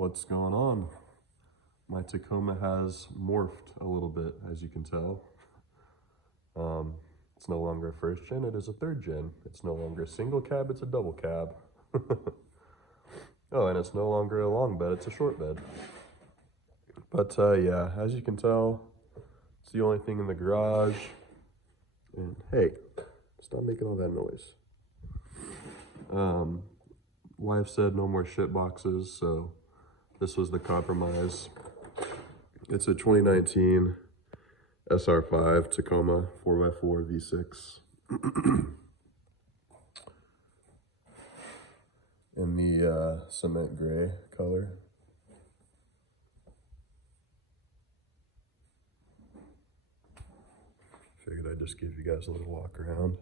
What's going on? My Tacoma has morphed a little bit, as you can tell. It's no longer a first gen, it is a third gen. It's no longer a single cab, it's a double cab. Oh, and it's no longer a long bed, it's a short bed. But yeah, as you can tell, it's the only thing in the garage. And hey, stop making all that noise. Wife said no more shit boxes, so this was the compromise. It's a 2019 SR5 Tacoma 4x4 V6 in the cement gray color. Figured I'd just give you guys a little walk around.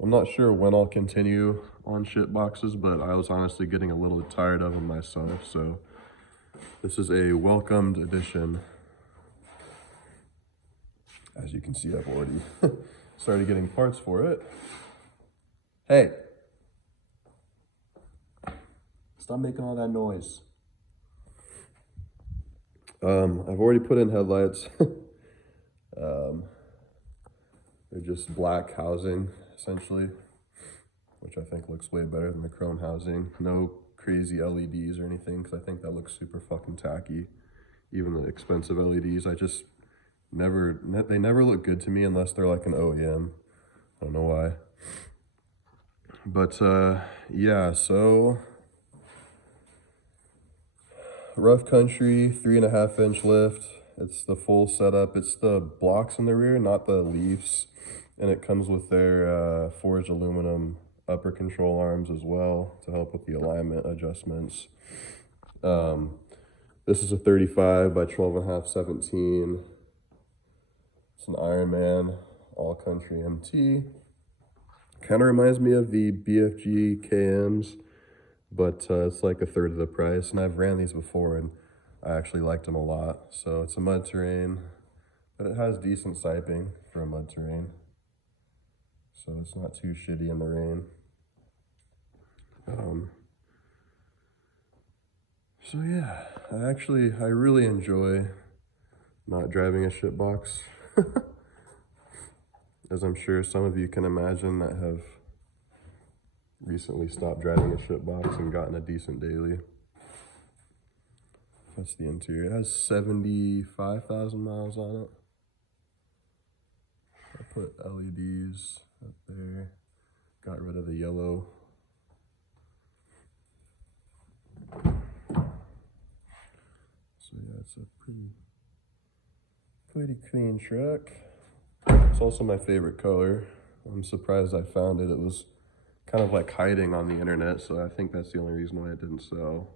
I'm not sure when I'll continue on shit boxes, but I was honestly getting a little tired of them myself, so this is a welcomed addition. As you can see, I've already started getting parts for it. Hey, stop making all that noise. I've already put in headlights. They're just black housing, essentially, which I think looks way better than the chrome housing. No crazy LEDs or anything, because I think that looks super fucking tacky. Even the expensive LEDs, they never look good to me unless they're like an OEM. I don't know why. But yeah, so rough country, 3.5-inch lift. It's the full setup. It's the blocks in the rear, not the leaves. And it comes with their forged aluminum upper control arms as well to help with the alignment adjustments. This is a 35 by 12.5, 17. It's an Ironman all country MT. Kind of reminds me of the BFG KMs, but it's like a third of the price. And I've ran these before and I actually liked them a lot. So it's a mud terrain, but it has decent siping for a mud terrain. So it's not too shitty in the rain. So yeah, I really enjoy not driving a shit box. As I'm sure some of you can imagine that have recently stopped driving a shit box and gotten a decent daily. That's the interior. It has 75,000 miles on it. I put LEDs up there. Got rid of the yellow. So yeah, it's a pretty clean truck. It's also my favorite color. I'm surprised I found it. It was kind of like hiding on the internet, so I think that's the only reason why it didn't sell.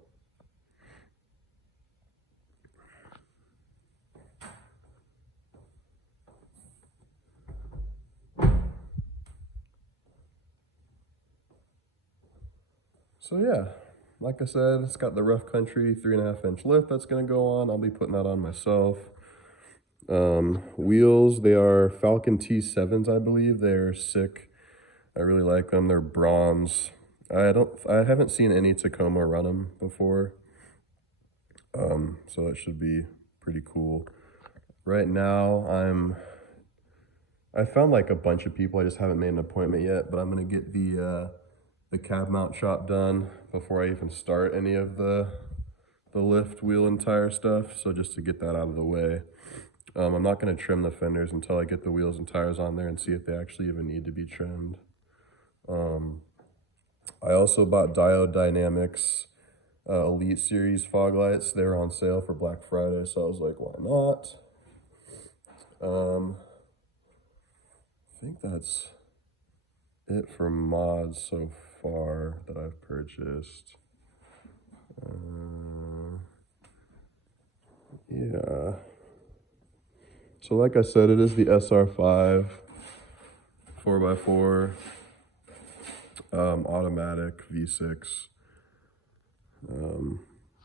So yeah, like I said, it's got the rough country 3.5-inch lift that's gonna go on. I'll be putting that on myself. Wheels, they are Falcon T7s, I believe. They're sick. I really like them. They're bronze. I haven't seen any Tacoma run them before. So it should be pretty cool. Right now, I found like a bunch of people. I just haven't made an appointment yet, but I'm gonna get the cab mount shop done before I even start any of the lift, wheel, and tire stuff. So just to get that out of the way. I'm not going to trim the fenders until I get the wheels and tires on there and see if they actually even need to be trimmed. I also bought Diode Dynamics Elite Series fog lights. They were on sale for Black Friday, so I was like, why not? I think that's it for mods so far that I've purchased. Yeah. So like I said, it is the SR5 4x4 automatic V6.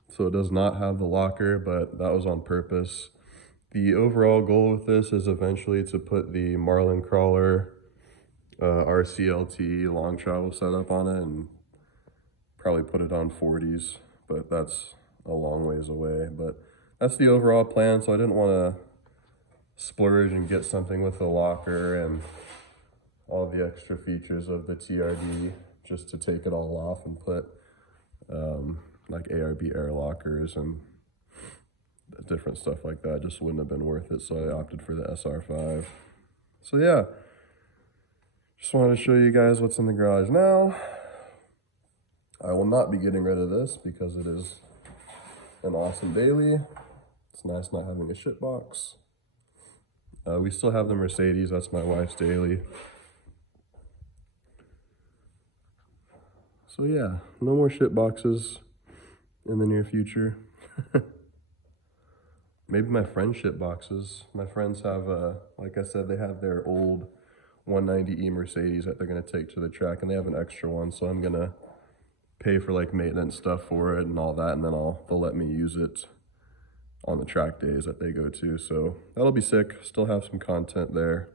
So it does not have the locker, but that was on purpose. The overall goal with this is eventually to put the Marlin Crawler RCLT long travel setup on it and probably put it on 40s but that's a long ways away. But that's the overall plan, so I didn't want to splurge and get something with a locker and all the extra features of the TRD just to take it all off and put like ARB air lockers and different stuff like that. Just wouldn't have been worth it, so I opted for the SR5. So yeah, just wanted to show you guys what's in the garage now. I will not be getting rid of this because it is an awesome daily. It's nice not having a shit box. We still have the Mercedes, that's my wife's daily. So yeah, no more shit boxes in the near future. Maybe my friends' shit boxes. My friends have, like I said, they have their old 190E Mercedes that they're gonna take to the track, and they have an extra one, so I'm gonna pay for like maintenance stuff for it and all that, and then they'll let me use it on the track days that they go to. So that'll be sick. Still have some content there.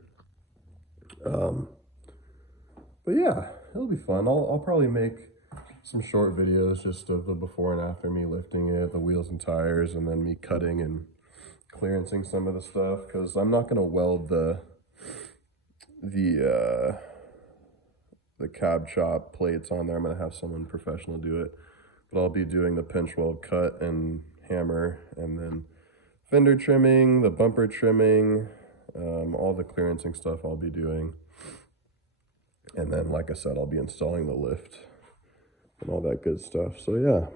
But yeah, it'll be fun. I'll probably make some short videos just of the before and after, me lifting it, the wheels and tires, and then me cutting and clearancing some of the stuff, because I'm not gonna weld the cab shop plates on there. I'm gonna have someone professional do it, but I'll be doing the pinch weld cut and hammer, and then fender trimming, the bumper trimming, all the clearancing stuff I'll be doing. And then, like I said, I'll be installing the lift and all that good stuff. So yeah,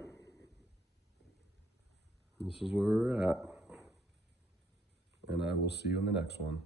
this is where we're at, and I will see you in the next one.